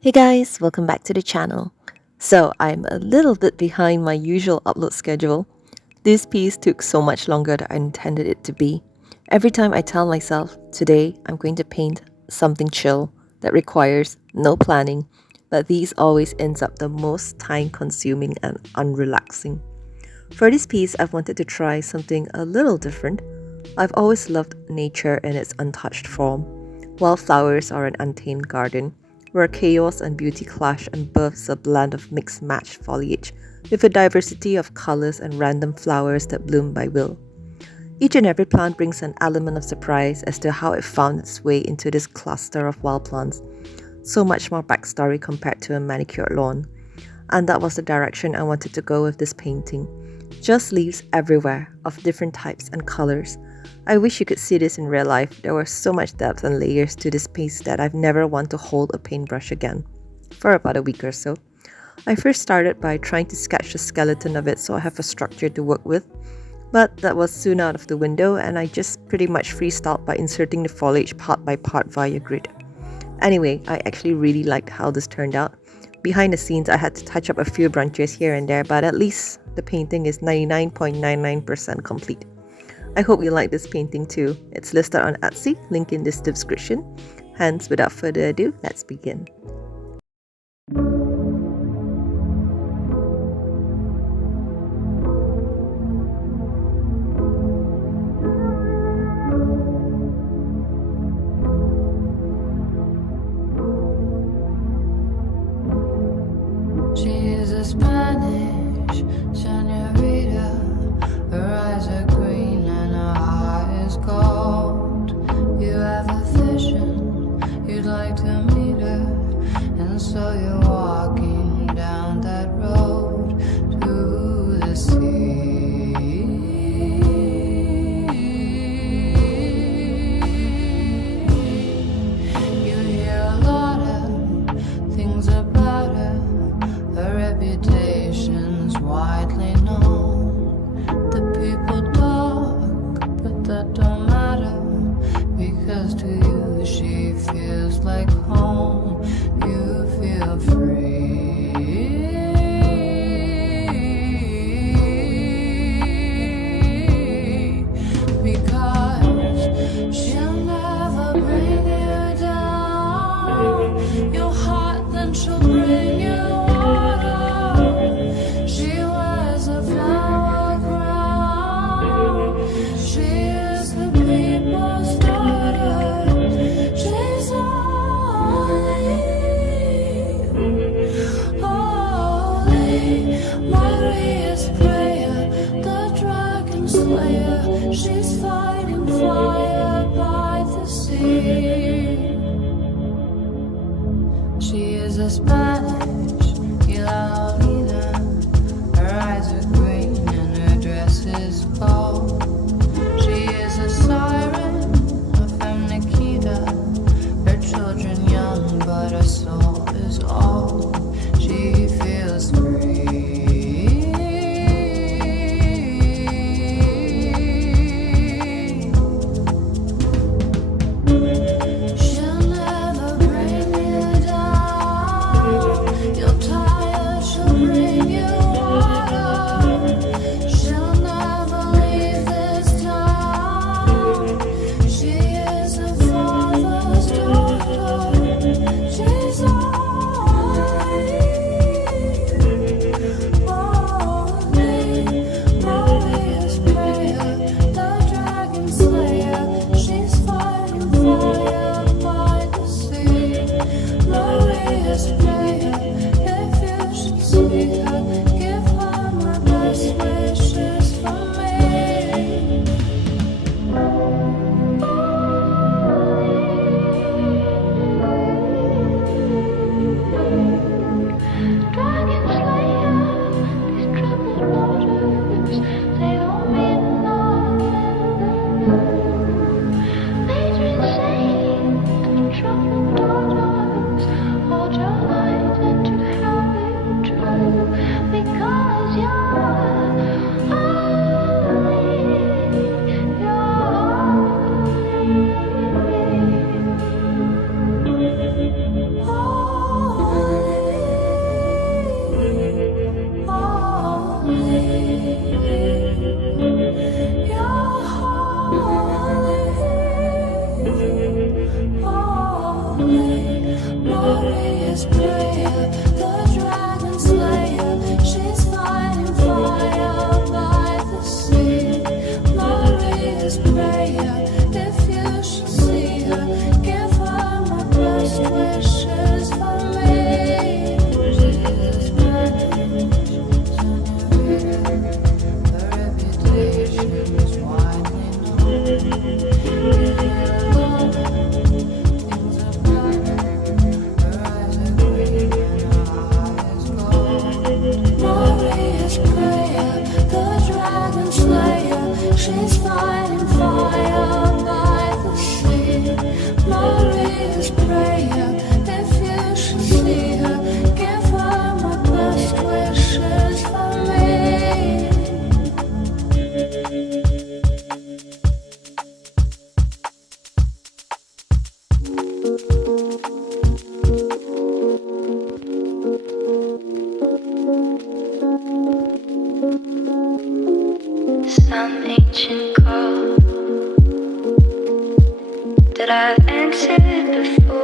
Hey guys, welcome back to the channel. So, I'm a little bit behind my usual upload schedule. This piece took so much longer than I intended it to be. Every time I tell myself, today I'm going to paint something chill that requires no planning, but these always ends up the most time consuming and unrelaxing. For this piece, I've wanted to try something a little different. I've always loved nature in its untouched form. Wildflowers are an untamed garden, where chaos and beauty clash and births a blend of mixed matched foliage with a diversity of colors and random flowers that bloom by will. Each and every plant brings an element of surprise as to how it found its way into this cluster of wild plants. So much more backstory compared to a manicured lawn. And that was the direction I wanted to go with this painting. Just leaves everywhere of different types and colors. I wish you could see this in real life. There was so much depth and layers to this piece that I've never want to hold a paintbrush again. For about a week or so. I first started by trying to sketch the skeleton of it so I have a structure to work with. But that was soon out of the window and I just pretty much freestyled by inserting the foliage part by part via grid. Anyway, I actually really liked how this turned out. Behind the scenes, I had to touch up a few branches here and there, but at least the painting is 99.99% complete. I hope you like this painting too. It's listed on Etsy, link in this description. Hence, without further ado, let's begin. She is a Spanish señorita. Her eyes are green and her heart is gold. You have a vision, you'd like to meet her, and so you're walking down that road to the sea. You hear a lot of things about her. Her reputation's widely known. The people talk, but that don't matter, because to you she feels like home. You feel free. Because she'll never bring you down. You're hot, then she'll bring you water. She wears a flower crown. She is the people's daughter. She's holy, Maria's prayer, the dragon slayer. She's fighting fire by the sea. She is a Spanish Lina. Her eyes are green and her dress is gold. She is a siren, a femme her children young, but her soul is old. She feels free. She'll never bring you down. Some ancient call that I've answered before.